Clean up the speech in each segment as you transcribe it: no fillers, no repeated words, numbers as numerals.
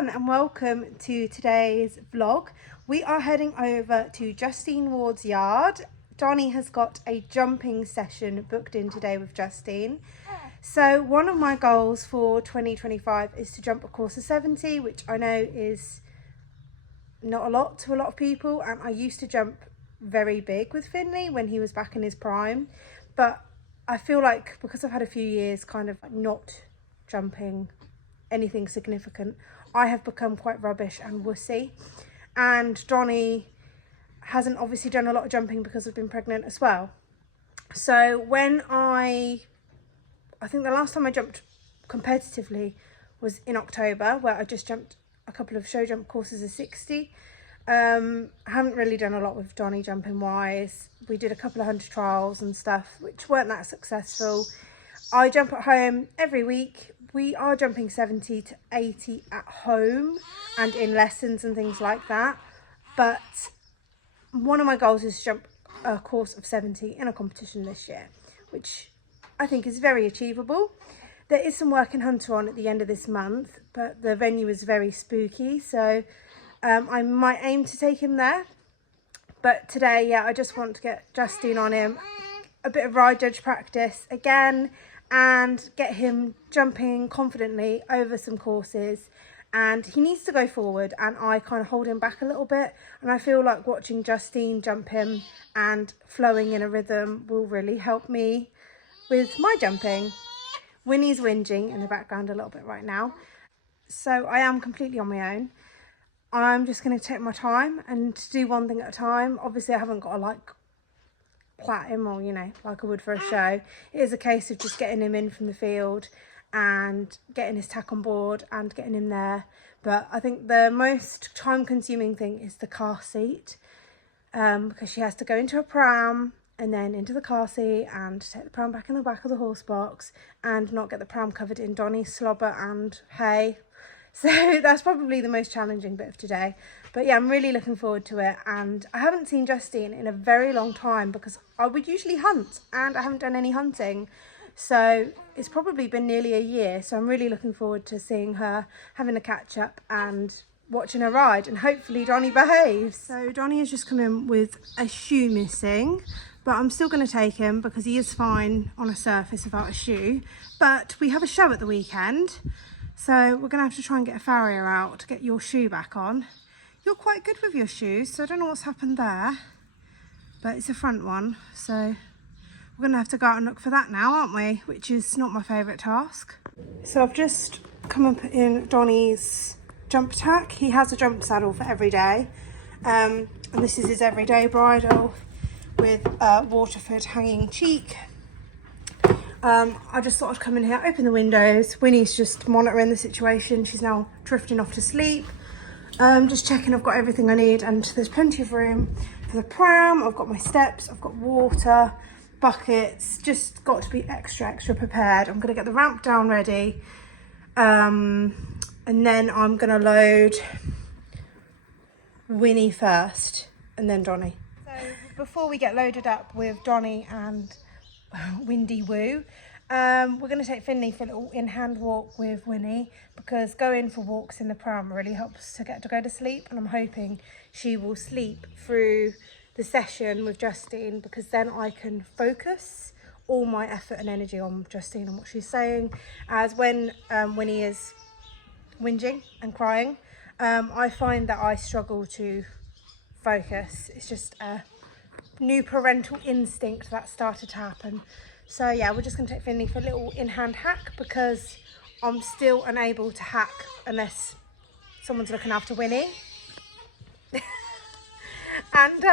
everyone and welcome to today's vlog. We are heading over to Justine Ward's yard. Donny has got a jumping session booked in today with Justine. So one of my goals for 2025 is to jump a course of 70, which I know is not a lot to a lot of people, and I used to jump very big with Finley when he was back in his prime, but I feel like because I've had a few years kind of not jumping anything significant, I have become quite rubbish and wussy. And Donny hasn't obviously done a lot of jumping because I've been pregnant as well. So when I think the last time I jumped competitively was in October, where I just jumped a couple of show jump courses of 60. I haven't really done a lot with Donny jumping wise. We did a couple of 100 trials and stuff which weren't that successful. I jump at home every week. We are jumping 70 to 80 at home and in lessons and things like that, but one of my goals is to jump a course of 70 in a competition this year, which I think is very achievable. There is some work in Hunter on at the end of this month, but the venue is very spooky, so I might aim to take him there. But today, yeah, I just want to get Justine on him, a bit of ride judge practice again, and get him jumping confidently over some courses. And he needs to go forward, and I kind of hold him back a little bit, and I feel like watching Justine jump him and flowing in a rhythm will really help me with my jumping. Winnie's whinging in the background a little bit right now, so I am completely on my own. I'm just going to take my time and do one thing at a time. Obviously I haven't got to like plait him or, you know, like I would for a show. It is a case of just getting him in from the field and getting his tack on board and getting him there. But I think the most time consuming thing is the car seat, because she has to go into a pram and then into the car seat and take the pram back in the back of the horse box and not get the pram covered in Donny's slobber and hay. So that's probably the most challenging bit of today. But yeah, I'm really looking forward to it. And I haven't seen Justine in a very long time because I would usually hunt and I haven't done any hunting. So it's probably been nearly a year. So I'm really looking forward to seeing her, having a catch up and watching her ride, and hopefully Donny behaves. So Donny has just come in with a shoe missing, but I'm still going to take him because he is fine on a surface without a shoe. But we have a show at the weekend, so we're going to have to try and get a farrier out to get your shoe back on. You're quite good with your shoes, so I don't know what's happened there, but it's a front one, so we're going to have to go out and look for that now, aren't we? Which is not my favourite task. So I've just come and put in Donny's jump tack. He has a jump saddle for every day, and this is his everyday bridle with Waterford hanging cheek. I just thought I'd come in here, open the windows. Winnie's just monitoring the situation. She's now drifting off to sleep. Just checking I've got everything I need, and there's plenty of room for the pram. I've got my steps, I've got water, buckets, just got to be extra prepared. I'm going to get the ramp down ready, and then I'm going to load Winnie first and then Donny. So before we get loaded up with Donny and Windy Woo, we're going to take Finley for a little in-hand walk with Winnie, because going for walks in the pram really helps to get to go to sleep, and I'm hoping she will sleep through the session with Justine, because then I can focus all my effort and energy on Justine and what she's saying. As when Winnie is whinging and crying, I find that I struggle to focus. It's just a new parental instinct that started to happen. So yeah, we're just going to take Finley for a little in-hand hack, because I'm still unable to hack unless someone's looking after Winnie. And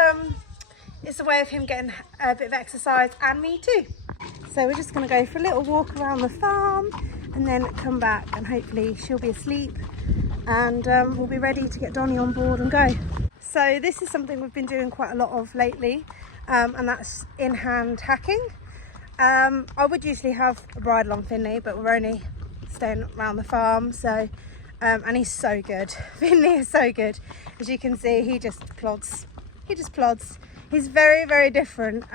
it's a way of him getting a bit of exercise, and me too. So we're just going to go for a little walk around the farm and then come back, and hopefully she'll be asleep, and we'll be ready to get Donny on board and go. So this is something we've been doing quite a lot of lately, and that's in-hand hacking. I would usually have a bridle on Finley, but we're only staying around the farm, so and he's so good. Finley is so good. As you can see, he just plods. He's very different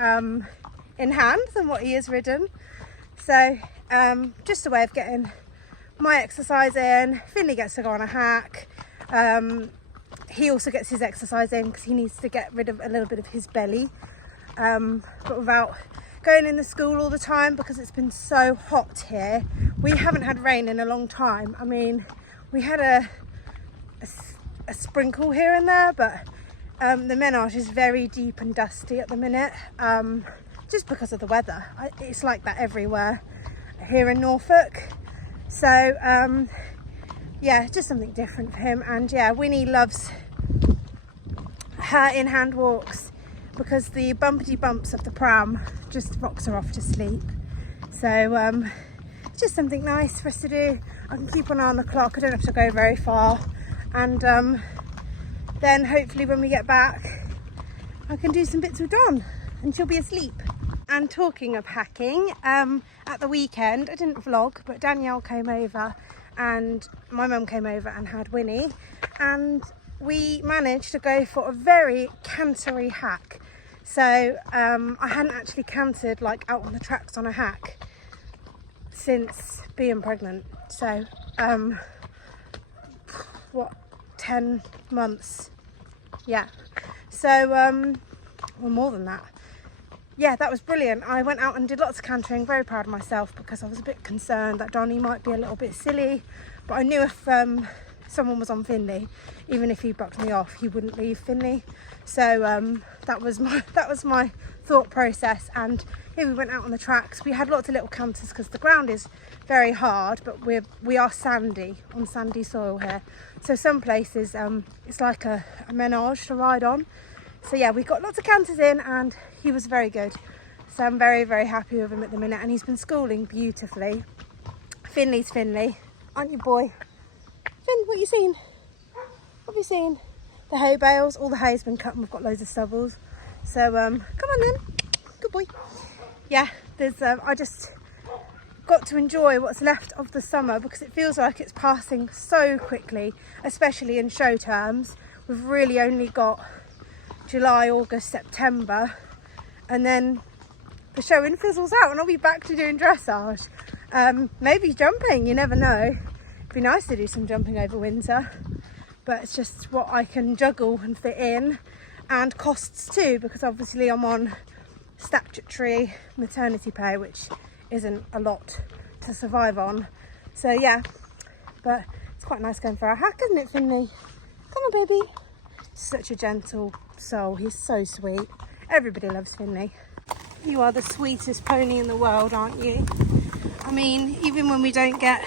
in hand than what he is ridden. So just a way of getting my exercise in, Finley gets to go on a hack. He also gets his exercise in because he needs to get rid of a little bit of his belly, but without going in the school all the time because it's been so hot here. We haven't had rain in a long time. I mean, we had a sprinkle here and there, but the menage is very deep and dusty at the minute, just because of the weather. It's like that everywhere here in Norfolk. So yeah, just something different for him. And yeah, Winnie loves her in-hand walks because the bumpety bumps of the pram just rocks her off to sleep. So just something nice for us to do. I can keep an eye on the clock, I don't have to go very far, and then hopefully when we get back I can do some bits with Don and she'll be asleep. And talking of hacking, at the weekend, I didn't vlog, but Danielle came over and my mum came over and had Winnie, and we managed to go for a very cantery hack. So I hadn't actually cantered like out on the tracks on a hack since being pregnant. So what, 10 months? Yeah. So well, more than that. Yeah, that was brilliant. I went out and did lots of cantering, very proud of myself because I was a bit concerned that Donny might be a little bit silly, but I knew if someone was on Finley, even if he bucked me off, he wouldn't leave Finley. So that was my thought process. And here we went out on the tracks. We had lots of little canters because the ground is very hard, but we are sandy, on sandy soil here. So some places it's like a menage to ride on. So yeah, we got lots of canters in and he was very good. So I'm very, very happy with him at the minute, and he's been schooling beautifully. Finley's Finley, aren't you, boy? Finn, what you seen? What have you seen? The hay bales, all the hay's been cut and we've got loads of stubbles. So come on then, good boy. Yeah, there's I just got to enjoy what's left of the summer because it feels like it's passing so quickly, especially in show terms. We've really only got July, August, September, and then the showing fizzles out and I'll be back to doing dressage. Maybe jumping, you never know. It'd be nice to do some jumping over winter, but it's just what I can juggle and fit in, and costs too, because obviously I'm on statutory maternity pay, which isn't a lot to survive on. So yeah, but it's quite nice going for a hack, isn't it, Finley? Come on, baby. Such a gentle soul, he's so sweet. Everybody loves Finley. You are the sweetest pony in the world, aren't you? I mean, even when we don't get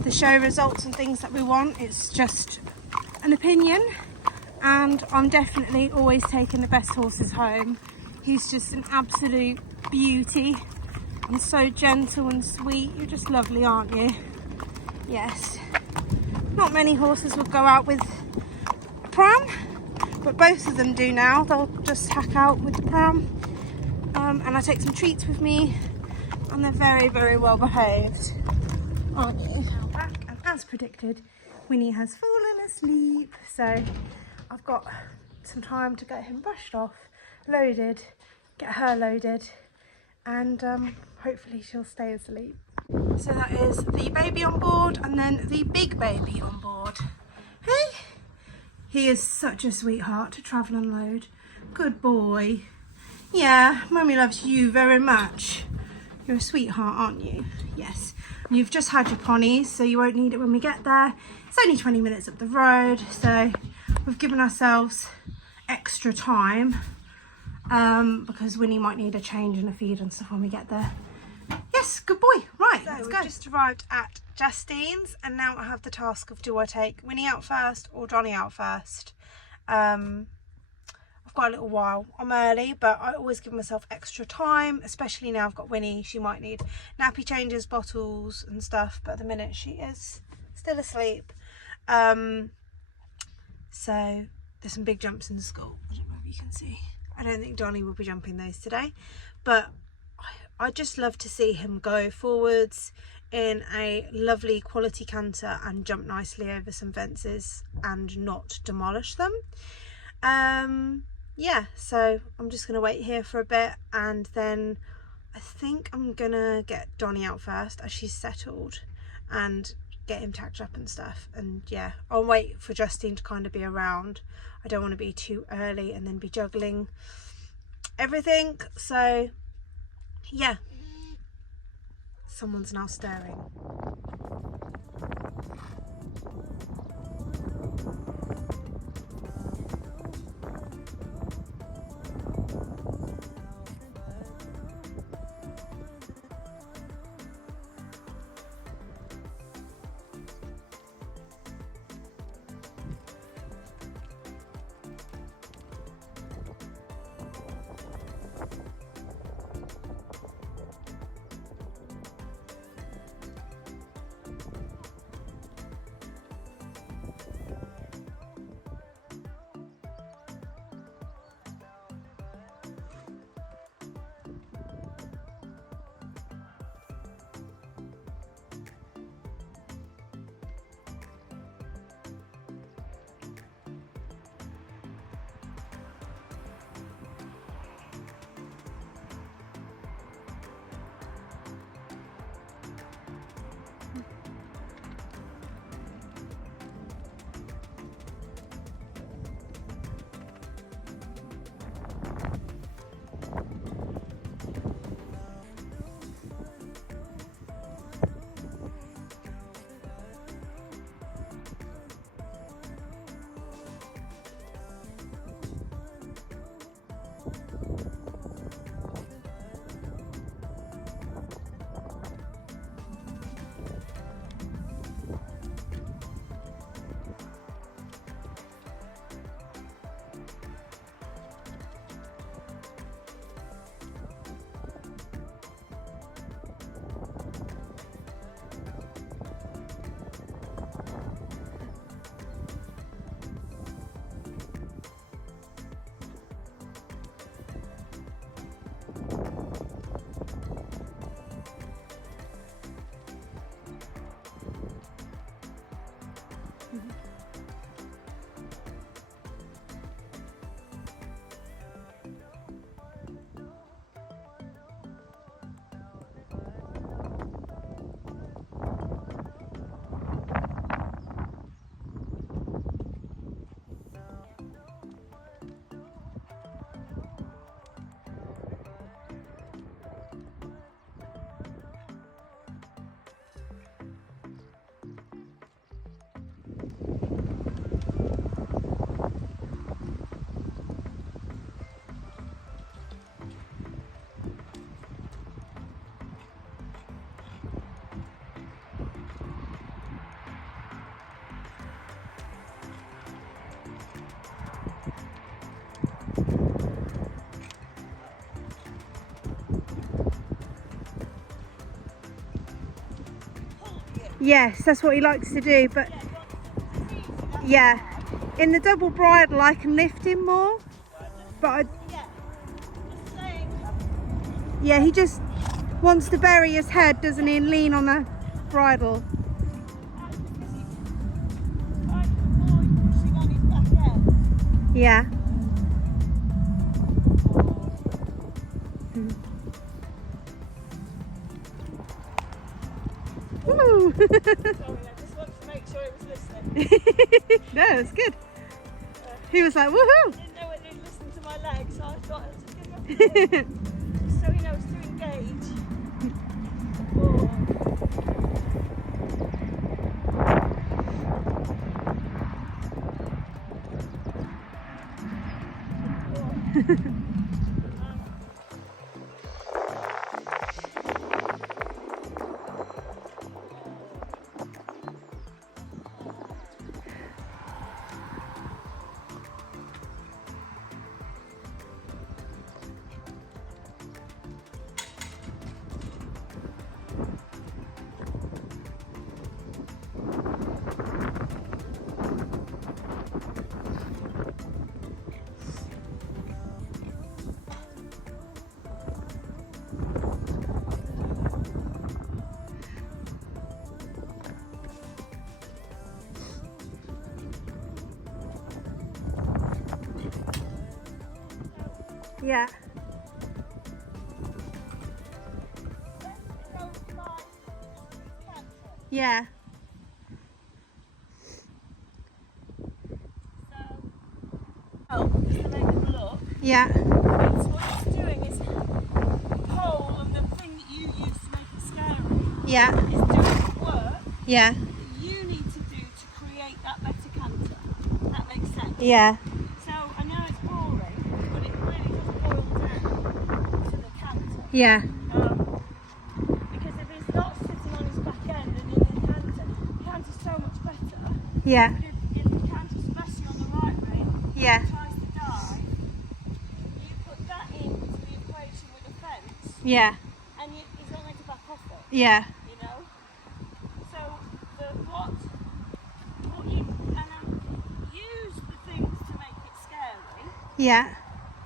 the show results and things that we want, it's just an opinion, and I'm definitely always taking the best horses home. He's just an absolute beauty and so gentle and sweet. You're just lovely, aren't you? Yes. Not many horses would go out with a pram, but both of them do now. They'll just hack out with the pram, and I take some treats with me, and they're very, very well behaved, aren't you? Now back, and as predicted, Winnie has fallen asleep, so I've got some time to get him brushed off, loaded, get her loaded, and hopefully she'll stay asleep. So that is the baby on board, and then the big baby on board. Hey, he is such a sweetheart to travel and load. Good boy. Yeah, Mummy loves you very much. You're a sweetheart, aren't you? Yes. And you've just had your ponies, so you won't need it when we get there. It's only 20 minutes up the road, so we've given ourselves extra time because Winnie might need a change and a feed and stuff when we get there. Yes, good boy. Right, so let's go. We've just arrived at Justine's, and now I have the task of, do I take Winnie out first or Donny out first? I've got a little while. I'm early, but I always give myself extra time, especially now I've got Winnie. She might need nappy changes, bottles and stuff, but at the minute she is still asleep. So there's some big jumps in the school. I don't know if you can see. I don't think Donny will be jumping those today, but I just love to see him go forwards in a lovely quality canter and jump nicely over some fences and not demolish them. Yeah, so I'm just gonna wait here for a bit, and then I think I'm gonna get Donny out first as she's settled, and get him tacked up and stuff. And yeah, I'll wait for Justine to kind of be around. I don't want to be too early and then be juggling everything. So yeah, someone's now stirring. Yes, that's what he likes to do, but yeah, in the double bridle I can lift him more, but yeah, he just wants to bury his head, doesn't he, and lean on the bridle. Yeah. Woo! Sorry, I just wanted to make sure he was listening. No, it's good. He was like, woohoo! I didn't know whether he'd listen to my legs, so I thought I'd just give him a call. So he knows to engage. Oh. Yeah. Yeah. Yeah. What it's doing is pole and the thing that you use to make it scary Yeah. is doing the work Yeah. that you need to do to create that better canter. That makes sense. Yeah. So I know it's boring, but it really does boil down to the canter. Yeah. Because if he's not sitting on his back end and in his canter's so much better. Yeah. But if the canter's especially on the right rein, Yeah. tries to dive, you put that into the equation with a fence, Yeah. and he's not going to back off it. Yeah. You know. So what you use the things to make it scary, Yeah.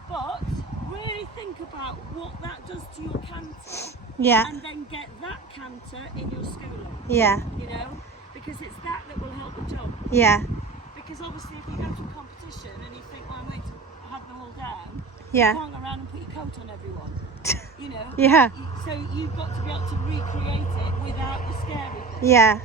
but really think about what that does to your canter, Yeah. and then get that canter in your schooling. Yeah. You know, because it's that will help the jump. Yeah. Because obviously, if you go to a competition and you think, well, I'm going to have them all down, Yeah. you can't go around and put your coat on everyone. You know. Yeah. So you've got to be able to recreate it without the scary thing. Yeah.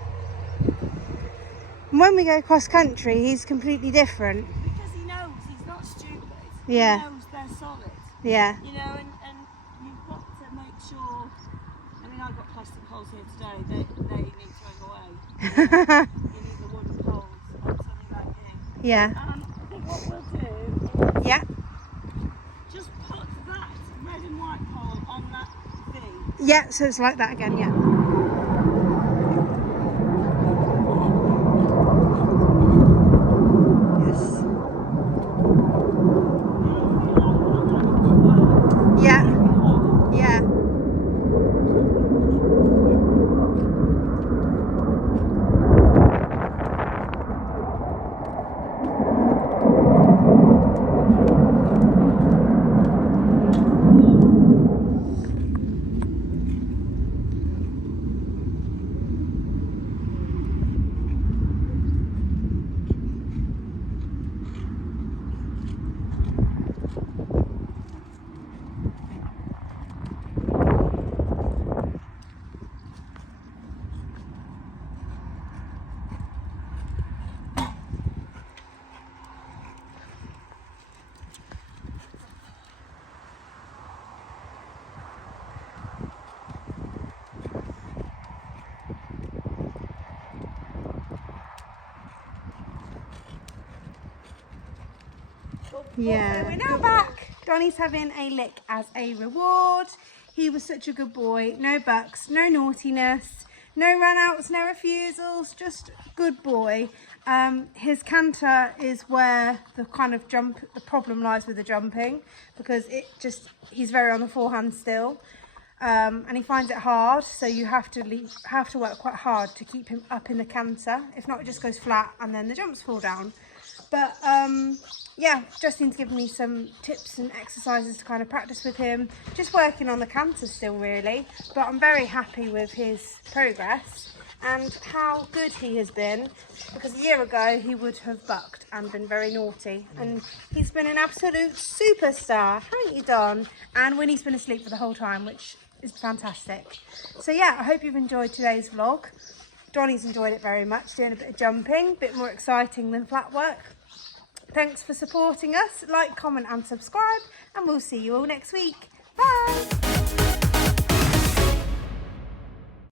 And when we go cross country, he's completely different. Because he knows he's not stupid. Yeah. He knows they're solid. Yeah. You know, and you've got to make sure. I mean, I've got plastic poles here today. They need throwing away. You need the wooden poles on something like this. Yeah. I think what we'll do is Yeah. just put that red and white pole on that thing. Yeah. So it's like that again. Yeah. Yes. Yeah. Yeah. Yeah. So we're now back. Donny's having a lick as a reward. He was such a good boy. No bucks, no naughtiness, no run-outs, no refusals, just good boy. His canter is where the kind of the problem lies with the jumping, because he's very on the forehand still. And he finds it hard, so you have to work quite hard to keep him up in the canter. If not, it just goes flat and then the jumps fall down. But yeah, Justine's given me some tips and exercises to kind of practice with him. Just working on the canter still, really. But I'm very happy with his progress and how good he has been, because a year ago he would have bucked and been very naughty. And he's been an absolute superstar, haven't you, Don? And Winnie's been asleep for the whole time, which is fantastic. So yeah, I hope you've enjoyed today's vlog. Donny's enjoyed it very much, doing a bit of jumping, a bit more exciting than flat work. Thanks for supporting us. Like, comment and subscribe, and we'll see you all next week. Bye!